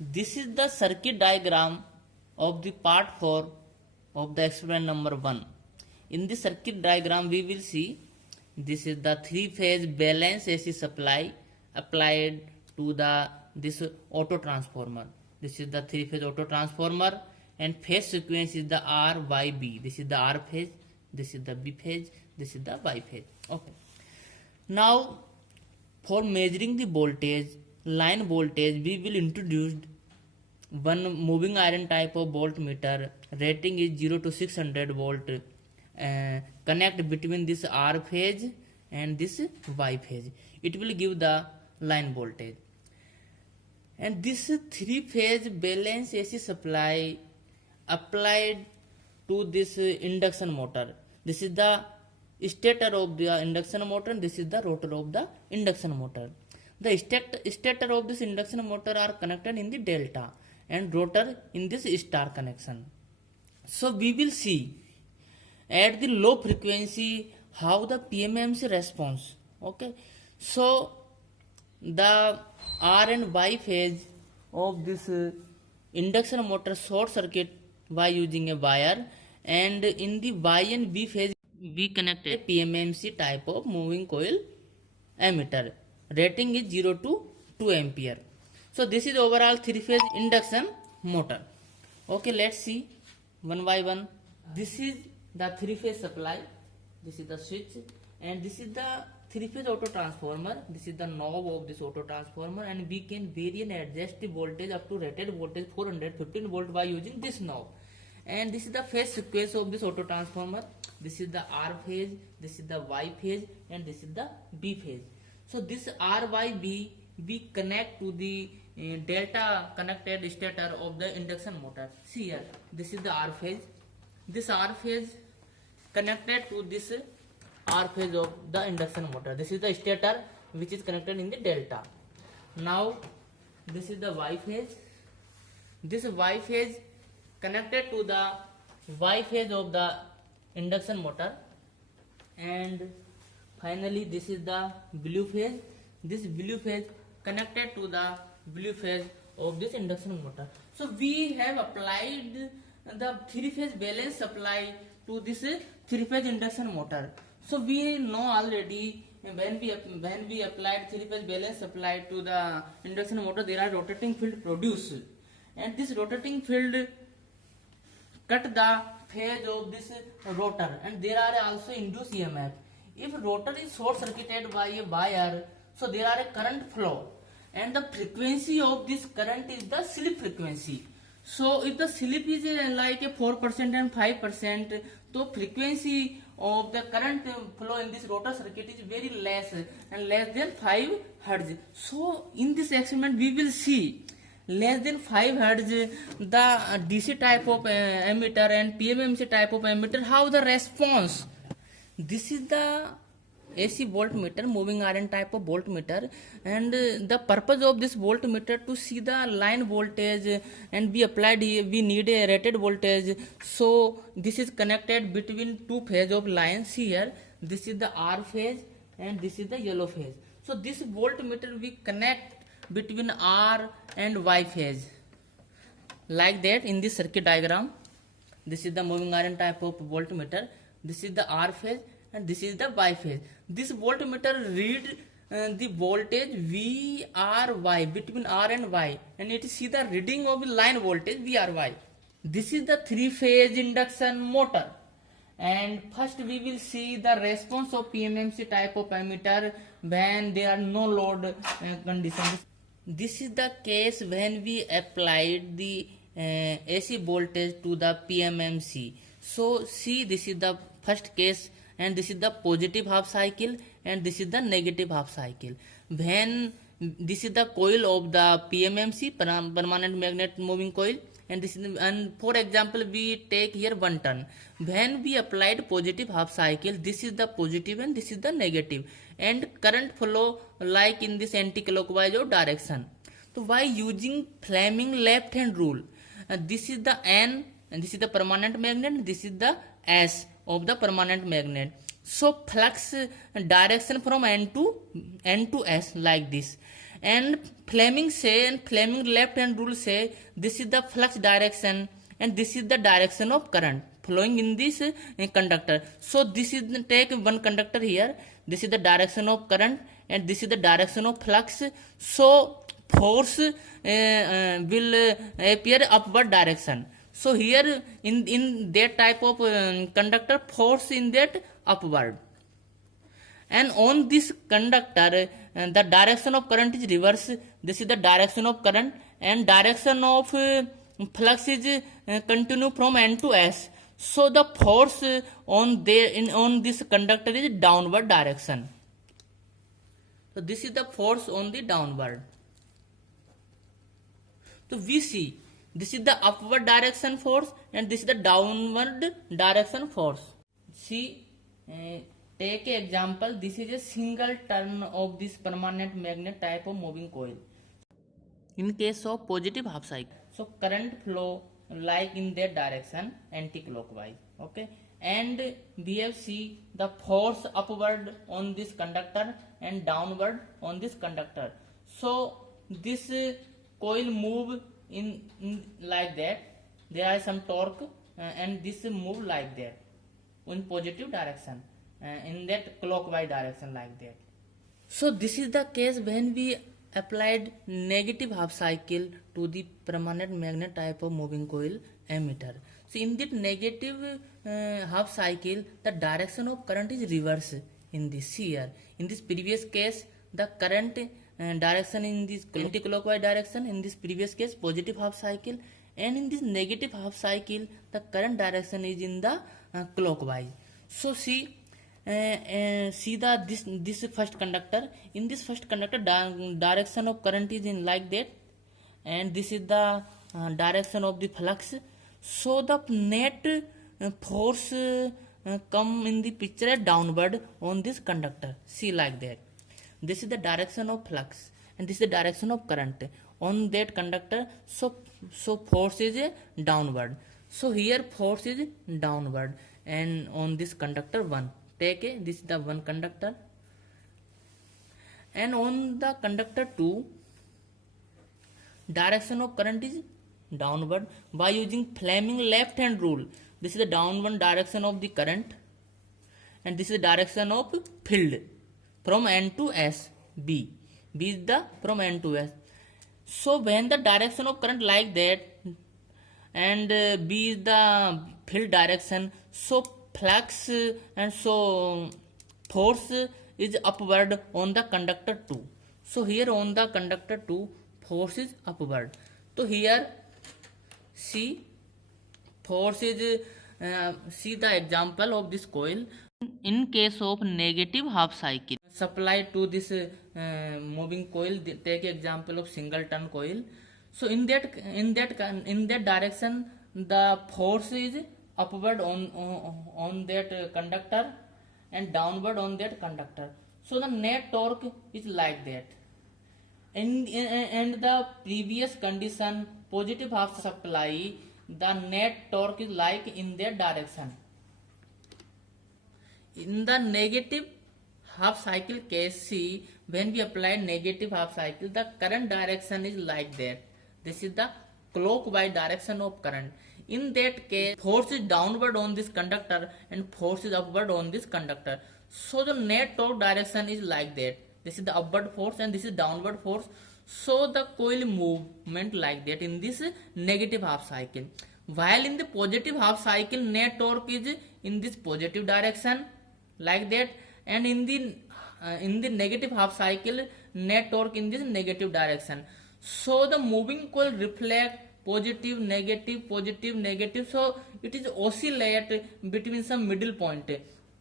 This is the circuit diagram of the part 4 of the experiment number 1. In this circuit diagram we will see this is the three phase balance AC supply applied to this auto transformer. This is the three phase auto transformer and phase sequence is the R, Y, B. This is the R phase, this is the B phase, this is the Y phase. Okay. Now for measuring the voltage, line voltage, we will introduce one moving iron type of voltmeter. Rating is 0 to 600 volt. Connect between this R phase and this Y phase. It will give the line voltage. And this three phase balance AC supply applied to this induction motor. This is the stator of the induction motor and this is the rotor of the induction motor. The stator of this induction motor are connected in the delta and rotor in this star connection. So we will see at the low frequency how the PMMC response. Okay, so the R and Y phase of this induction motor short circuit by using a wire, and in the Y and B phase we connect a PMMC type of moving coil ammeter. Rating is 0 to 2 ampere. So this is overall three phase induction motor. Okay, let's see one by one. This is the three phase supply, this is the switch, and this is the three phase auto transformer. This is the knob of this auto transformer, and we can vary and adjust the voltage up to rated voltage 415 volt by using this knob. And this is the phase sequence of this auto transformer. This is the R phase, this is the Y phase, and this is the B phase. So this R, Y, B we connect to the delta connected stator of the induction motor. See here, this is the R phase. This R phase connected to this R phase of the induction motor. This is the stator which is connected in the delta. Now this is the Y phase. This Y phase connected to the Y phase of the induction motor, and finally this is the blue phase. This blue phase connected to the blue phase of this induction motor. So we have applied the three phase balance supply to this three phase induction motor. So we know already when we applied three phase balance supply to the induction motor, there are rotating field produced, and this rotating field cut the phase of this rotor, and there are also induced EMF. If rotor is short circuited by a wire, so there are a current flow, and the frequency of this current is the slip frequency. So if the slip is like a 4% and 5%, so frequency of the current flow in this rotor circuit is very less and less than 5 Hz. So in this experiment we will see less than 5 Hz the DC type of ammeter and PMMC type of ammeter, how the response. This is the AC voltmeter, moving iron type of voltmeter, and the purpose of this voltmeter to see the line voltage, and we applied we need a rated voltage. So this is connected between two phase of lines here. This is the R phase and this is the yellow phase. So this voltmeter we connect between R and Y phase like that in this circuit diagram. This is the moving iron type of voltmeter. This is the R phase and this is the Y phase. This voltmeter read the voltage VRY between R and Y, and it see the reading of the line voltage VRY. This is the three phase induction motor, and first we will see the response of PMMC type of ammeter when there are no load conditions. This is the case when we applied the AC voltage to the PMMC. So see, this is the first case, and this is the positive half cycle and this is the negative half cycle. When this is the coil of the PMMC, permanent magnet moving coil, and this is, and for example we take here 1 turn. When we applied positive half cycle, this is the positive and this is the negative, and current flow like in this anti-clockwise direction. So by using Fleming left hand rule, this is the N and this is the permanent magnet, this is the S of the permanent magnet. So flux direction from N to S like this, And Fleming left hand rule say this is the flux direction and this is the direction of current flowing in this conductor. So this is, take one conductor here, this is the direction of current and this is the direction of flux. So force will appear upward direction. So here in that type of conductor, force in that upward. And on this conductor, the direction of current is reverse. This is the direction of current, and direction of flux is continue from N to S. So the force on this conductor is downward direction. So this is the force on the downward. So we see this is the upward direction force and this is the downward direction force. See, take an example. This is a single turn of this permanent magnet type of moving coil. In case of positive half cycle, so current flow like in that direction anti-clockwise. Okay, and we have see the force upward on this conductor and downward on this conductor. So this coil move in like that. There is some torque and this move like that in positive direction, in that clockwise direction like that. So this is the case when we applied negative half cycle to the permanent magnet type of moving coil ammeter. So in that negative half cycle, the direction of current is reverse in this here. In this previous case, the current direction in this anti-clockwise direction, in this previous case positive half cycle, and in this negative half cycle the current direction is in the clockwise. So see this first conductor. In this first conductor, direction of current is in like that, and this is the direction of the flux. So the net force come in the picture downward on this conductor. See like that. This is the direction of flux and this is the direction of current on that conductor. So force is downward. So here force is downward, and on this conductor 1. Take this is the one conductor, and on the conductor 2, direction of current is downward by using Fleming left hand rule. This is the downward direction of the current and this is the direction of field from N to S. B is the from N to S. So when the direction of current like that and B is the field direction, so flux and so force is upward on the conductor 2. So here on the conductor 2 force is upward. So here see force is see the example of this coil. In case of negative half cycle supply to this moving coil, take example of single turn coil. So in that direction the force is upward on that conductor and downward on that conductor. So the net torque is like that. And the previous condition positive half supply, the net torque is like in that direction. In the negative half cycle case, see when we apply negative half cycle, the current direction is like that. This is the clockwise direction of current. In that case, force is downward on this conductor and force is upward on this conductor. So the net torque direction is like that. This is the upward force and this is downward force. So the coil movement like that in this negative half cycle. While in the positive half cycle, net torque is in this positive direction like that, and in the negative half cycle, net torque in this negative direction. So the moving coil reflect positive, negative. So it is oscillate between some middle point,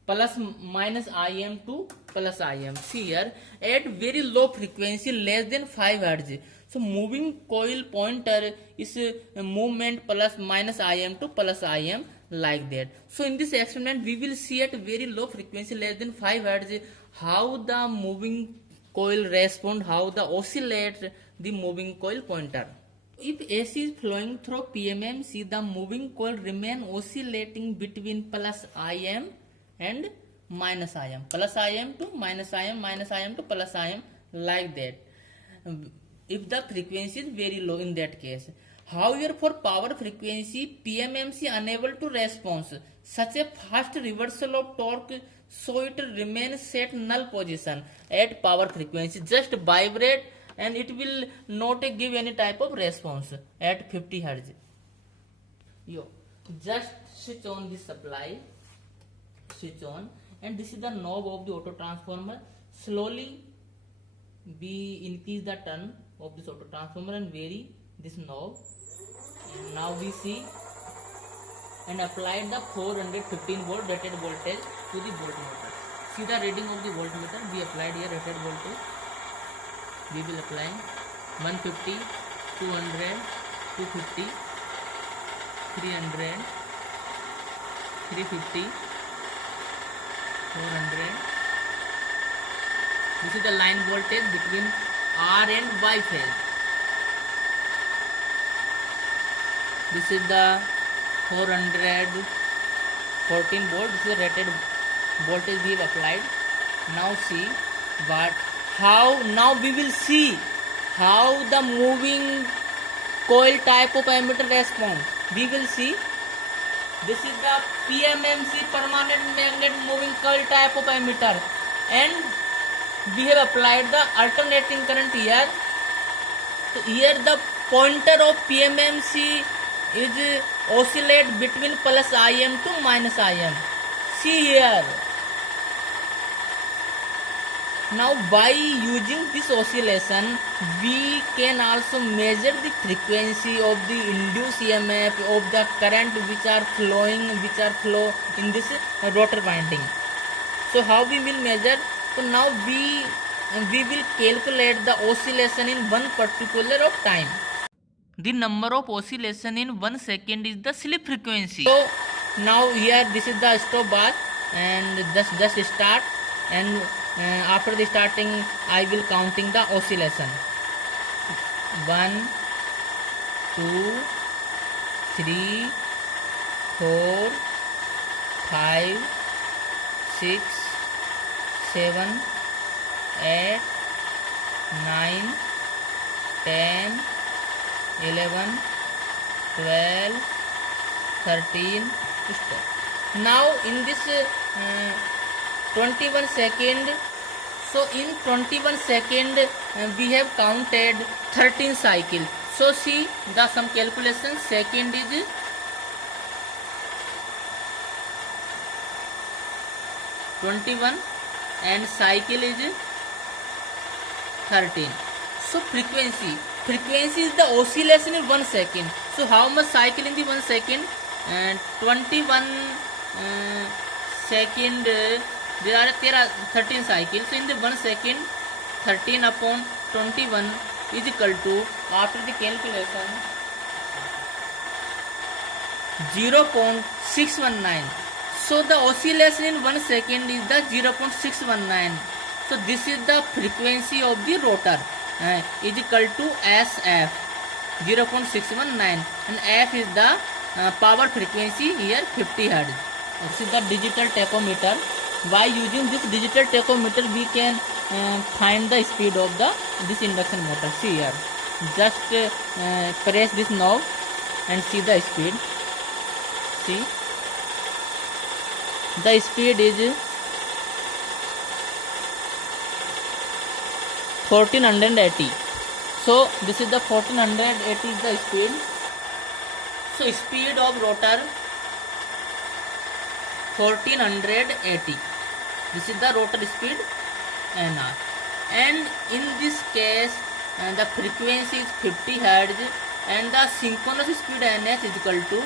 plus minus Im to plus Im. See here, at very low frequency, less than 5 Hz. So moving coil pointer is movement plus minus Im to plus Im like that. So in this experiment, we will see at very low frequency, less than 5 Hz, how the moving coil respond, how the oscillate the moving coil pointer. If AC is flowing through PMM, see the moving coil remain oscillating between plus Im and minus Im, plus Im to minus Im, minus Im to plus Im like that. if the frequency is very low in that case. However, for power frequency, PMMC unable to respond such a fast reversal of torque, so it remains set null position at power frequency, just vibrate and it will not give any type of response at 50 Hz. Yo, just switch on the supply, switch on, and this is the knob of the auto transformer. Slowly we increase the turn of this auto transformer and vary this knob. And now we see and applied the 415 volt rated voltage to the voltmeter. See the reading of the voltmeter. We applied here rated voltage. We will apply 150, 200, 250, 300, 350, 400. This is the line voltage between R and Y phase. This is the 414 volt. This is the rated voltage we have applied. Now see now we will see how the moving coil type of ammeter responds. We will see. This is the PMMC, permanent magnet moving coil type of ammeter, and we have applied the alternating current here. So here the pointer of PMMC is oscillate between plus Im to minus Im. See here. Now by using this oscillation, we can also measure the frequency of the induced EMF of the current which are flow in this rotor winding. So how we will measure? So now we will calculate the oscillation in one particular of time. The number of oscillation in 1 second is the slip frequency. So now here this is the stop bar, and just start, and after the starting I will counting the oscillation. 1, 2, 3, 4, 5, 6, 7, 8, 9, 10, 11, 12, 13, stop. Now in this 21 second, so in 21 second we have counted 13 cycles. So see the some calculation. Second is 21 and cycle is 13. So frequency is the oscillation in 1 second. So how much cycle in the 1 second? 21 second, there are 13 cycles. So in the 1 second, 13 upon 21 is equal to, after the calculation, 0.619. So the oscillation in 1 second is the 0.619. So this is the frequency of the rotor, is equal to SF, 0.619, and F is the power frequency here, 50 Hz. This is the digital tachometer. By using this digital tachometer we can find the speed of this induction motor. See here, just press this knob and see the speed. See, the speed is 1480. So this is the 1480 is the speed. So speed of rotor 1480. This is the rotor speed NR, and in this case the frequency is 50 Hz and the synchronous speed NS is equal to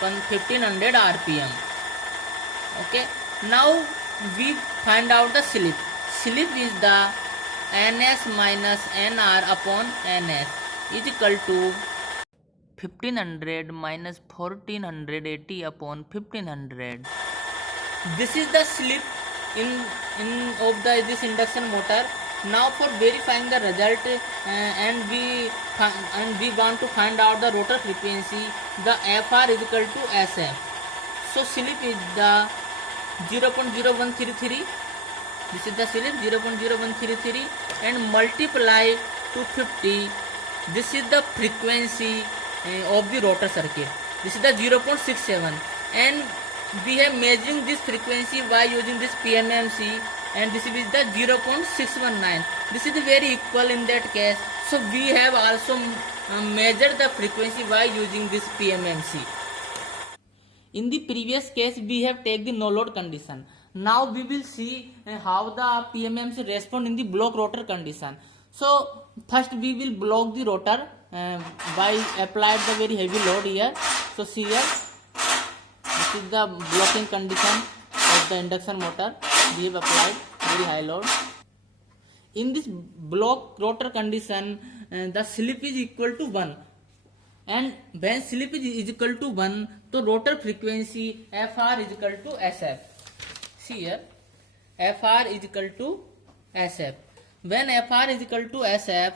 1500 RPM. Okay, now we find out the slip. Slip is the NS minus NR upon NS is equal to 1500 minus 1480 upon 1500. This is the slip in of this induction motor. Now for verifying the result, and we want to find out the rotor frequency, the FR is equal to SF. So slip is the 0.0133. This is the slip 0.0133 and multiply to 50. This is the frequency of the rotor circuit. This is the 0.67, and we have measuring this frequency by using this PMMC, and this is the 0.619. This is very equal in that case. So we have also measured the frequency by using this PMMC. In the previous case, we have taken the no load condition. Now we will see how the PMMC respond in the block rotor condition. So first we will block the rotor by applied the very heavy load here. So see here, this is the blocking condition of the induction motor. We have applied very high load. In this block rotor condition, the slip is equal to 1. And when slip is equal to 1, so rotor frequency Fr is equal to SF. See here, Fr is equal to SF. When Fr is equal to SF,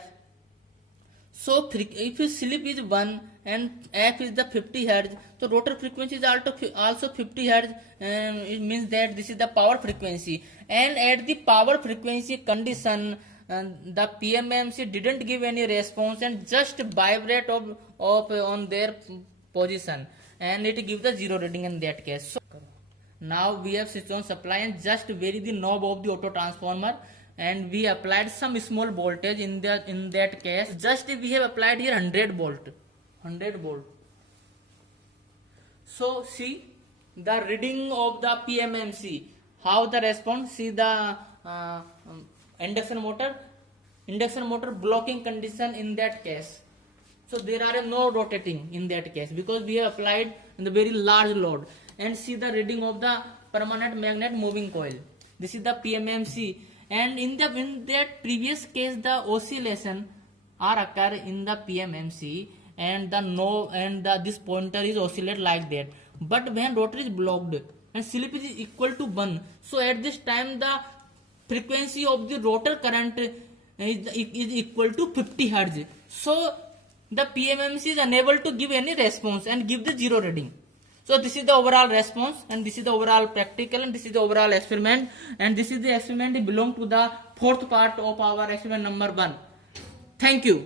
so if slip is 1 and F is the 50 Hz, so rotor frequency is also 50 Hz, and it means that this is the power frequency. And at the power frequency condition, the PMMC didn't give any response and just vibrate on their position, and it gives the zero reading in that case. So now we have switched on supply and just vary the knob of the auto transformer, and we applied some small voltage in that case. Just we have applied here 100 volt. So see the reading of the PMMC, how the response. See the induction motor blocking condition in that case. So there are no rotating in that case because we have applied the very large load. And see the reading of the permanent magnet moving coil. This is the PMMC. And in that previous case, the oscillation are occur in the PMMC, and this pointer is oscillate like that. But when rotor is blocked and slip is equal to 1, so at this time the frequency of the rotor current is equal to 50 Hz. So the PMMC is unable to give any response and give the zero reading. So this is the overall response, and this is the overall practical, and this is the overall experiment, and this is the experiment belong to the fourth part of our experiment number 1. Thank you.